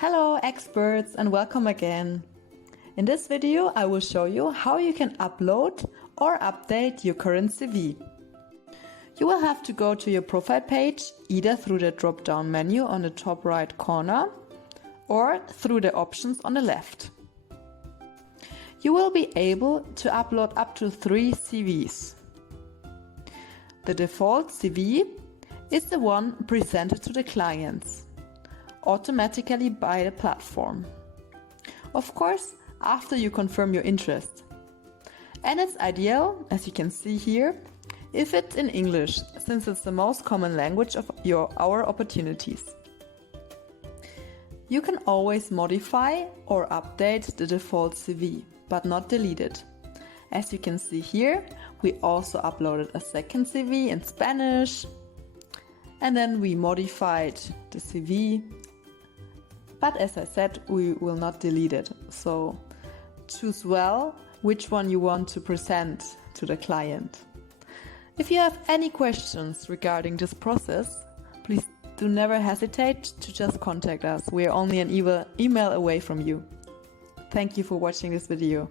Hello experts and welcome again. In this video I will show you how you can upload or update your current CV. You will have to go to your profile page either through the drop-down menu on the top right corner or through the options on the left. You will be able to upload up to 3 CVs. The default CV is the one presented to the clients automatically by the platform. Of course, after you confirm your interest. And it's ideal, as you can see here, if it's in English, since it's the most common language of our opportunities. You can always modify or update the default CV, but not delete it. As you can see here, we also uploaded a second CV in Spanish, and then we modified the CV. But as I said, we will not delete it, so choose well which one you want to present to the client. If you have any questions regarding this process, please do never hesitate to just contact us. We are only an email away from you. Thank you for watching this video.